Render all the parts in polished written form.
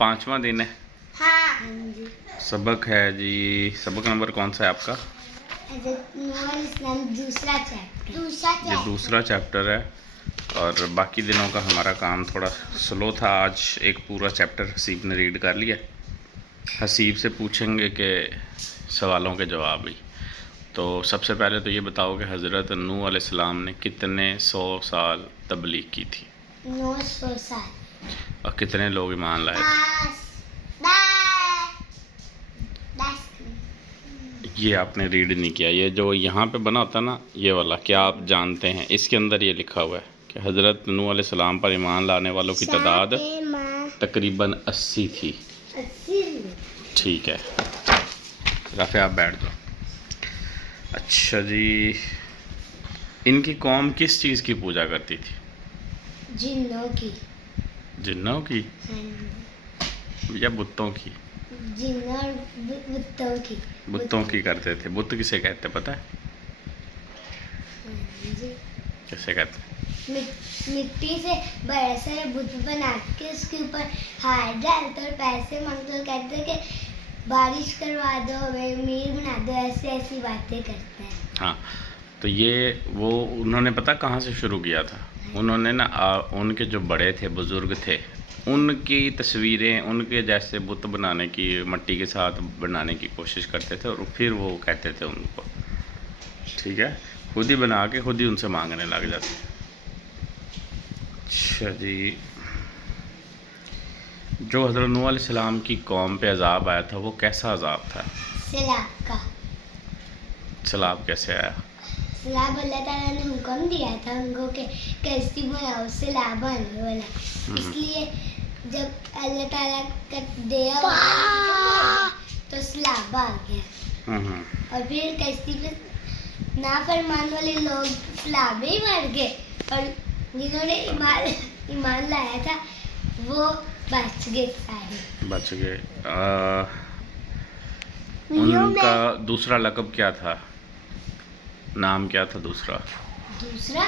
5वां दिन है। हाँ जी। सबक है जी, सबक नंबर कौन सा है आपका? दूसरा चैप्टर। ये दूसरा चैप्टर है और बाकी दिनों का हमारा काम थोड़ा स्लो था। आज एक पूरा चैप्टर हसीब ने रीड कर लिया। हसीब से पूछेंगे कि सवालों के जवाब ही। तो सबसे पहले तो ये बताओ कि हज़रत नूह अलैहिस्सलाम ने कितने 100 साल तबलीग की थी 900 साल और कितने लोग ईमान लाए थे? 10 ये आपने रीड नहीं किया। ये जो यहाँ पे बना होता ना, ये वाला, क्या आप जानते हैं इसके अंदर ये लिखा हुआ है कि हज़रत नूह अलैहिस्सलाम पर ईमान लाने वालों की तादाद तकरीबन 80 थी। 80। ठीक है, राफे आप बैठ जाओ। अच्छा जी, इनकी कौम किस चीज़ की पूजा करती थी? जिन्नों की। जिन्नों की या बुतों की? जिन्नों और बुतों की। बुतों की करते थे। बुत किसे कहते पता है? जी। कैसे कहते? मिट्टी से बड़े सारे बुत बना के उसके ऊपर हाथ डालते और पैसे मांगते और कहते कि बारिश करवा दो, हमें मीर बना दो, ऐसी ऐसी बातें करते हैं। हाँ, तो ये वो उन्होंने पता कहाँ से शुरू किया था? उन्होंने ना उनके जो बड़े थे, बुज़ुर्ग थे, उनकी तस्वीरें, उनके जैसे बुत बनाने की, मिट्टी के साथ बनाने की कोशिश करते थे और फिर वो कहते थे उनको, ठीक है, खुद ही बना के खुद ही उनसे मांगने लग जाते। अच्छा जी, जो हज़रत नूह अलैहिस्सलाम की कौम पे अज़ाब आया था वो कैसा अज़ाब था? सैलाब का। सैलाब कैसे आया? सैलाब अल्लाह ताला ने हुक्म दिया था उनको कि कश्ती बनाओ, सैलाब आने वाला। इसलिए जब अल्लाह ताला का दिया तो सैलाब आ गया और फिर कश्ती पे नाफरमान वाले लोग सैलाब में ही मर गए और जिन्होंने ईमान लाया था वो बच गए, सारे बच गए। उनका दूसरा लक़ब क्या था? नाम क्या था दूसरा? दूसरा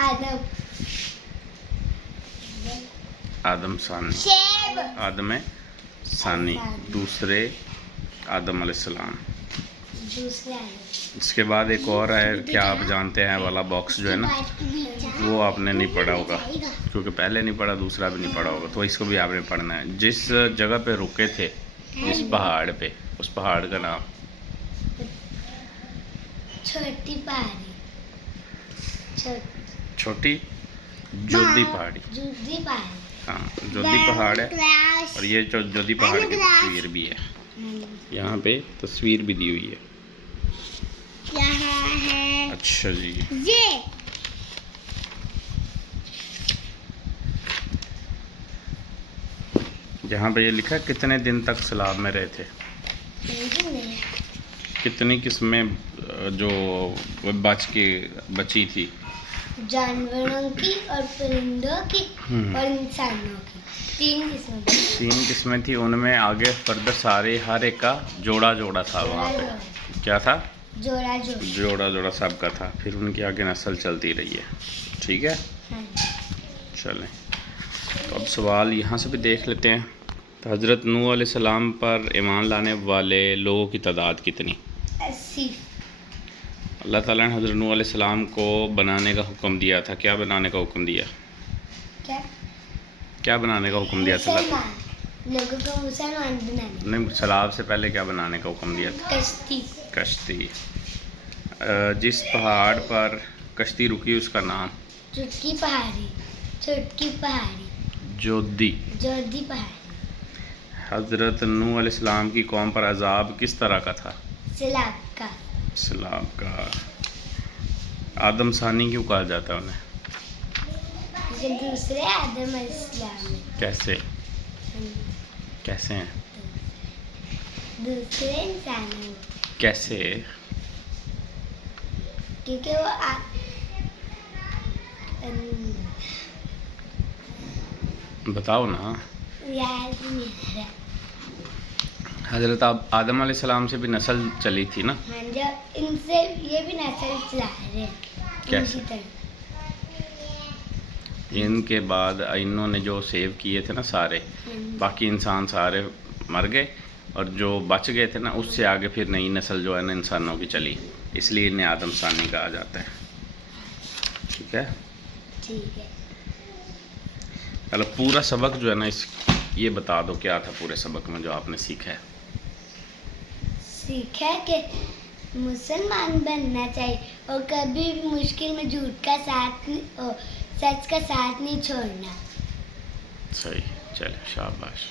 आदम। आदम सानी। शेब। आदम सानी, दूसरे आदम अलैहिस्सलाम। दूसरा इसके बाद एक और है, क्या आप जानते हैं वाला बॉक्स जो है ना, वो आपने नहीं पढ़ा होगा क्योंकि पहले नहीं पढ़ा, दूसरा भी नहीं पढ़ा होगा, तो इसको भी आपने पढ़ना है। जिस जगह पे रुके थे, जिस पहाड़ पे, उस पहाड़ का नाम? छोटी पहाड़ी। छोटी जोधी पहाड़ी। जोधी पहाड़ी। हाँ, जोधी पहाड़ है और ये जोधी पहाड़ की तस्वीर भी है, यहाँ पे तस्वीर भी दी हुई है। यहाँ है। अच्छा जी, ये यहाँ पे ये लिखा है कितने दिन तक सैलाब में रहे थे? कितनी किस्में जो बची थी? जानवरों की और परिंदों की और इंसानों की। 3 किस्में थी। उनमें आगे फर्दर सारे हर एक का जोड़ा जोड़ा था। वहाँ पे क्या था? जोड़ा सबका था। फिर उनकी आगे नस्ल चलती रही है, ठीक है। चलें, तो अब सवाल यहाँ से भी देख लेते हैं। तो हज़रत नूह अलैहिस्सलाम पर ईमान लाने वाले लोगों की तादाद कितनी? 80। अल्लाह ताला ने हज़रत नूह अलैहिस्सलाम को बनाने का हुक्म दिया था। क्या बनाने का हुक्म दिया? क्या बनाने का हुक्म दिया था? लोगों को मुसलमान बनाने। नहीं, सैलाब से पहले क्या बनाने का हुक्म दिया था? कश्ती। जिस पहाड़ पर कश्ती रुकी उसका नाम? छोटी पहाड़ी। जोधी पहाड़ी। हज़रत नूह अलैहिस्सलाम की कौम पर अज़ाब किस तरह का था? सैलाब का। आदम सानी क्यों कहा जाता है उन्हें? दूसरे आदम अलैहिस्सलाम। कैसे हैं? दूसरे इंसानों। कैसे? क्योंकि वो बताओ ना। याद नहीं आ रहा। हज़रत आदम अलैहिस्सलाम से भी नस्ल चली थी ना? हाँ, जब इनसे ये भी नस्ल चला रहे। कैसे? ان کے بعد انہوں نے جو سیو کیے تھے نا سارے، باقی انسان سارے مر گئے، اور جو بچ گئے تھے نا اس سے آگے پھر نئی نسل جو ہے نا انسانوں کی چلی، اس لیے انہیں آدم ثانی کہا جاتا ہے. ٹھیک ہے، ٹھیک ہے. چلو پورا سبق جو ہے نا یہ بتا دو کیا تھا پورے سبق میں جو آپ نے سیکھا ہے. سیکھا کہ مسلمان بننا چاہیے اور کبھی بھی مشکل میں جھوٹ کا ساتھ سچ کا ساتھ نہیں چھوڑنا. صحیح، چلے شاباش.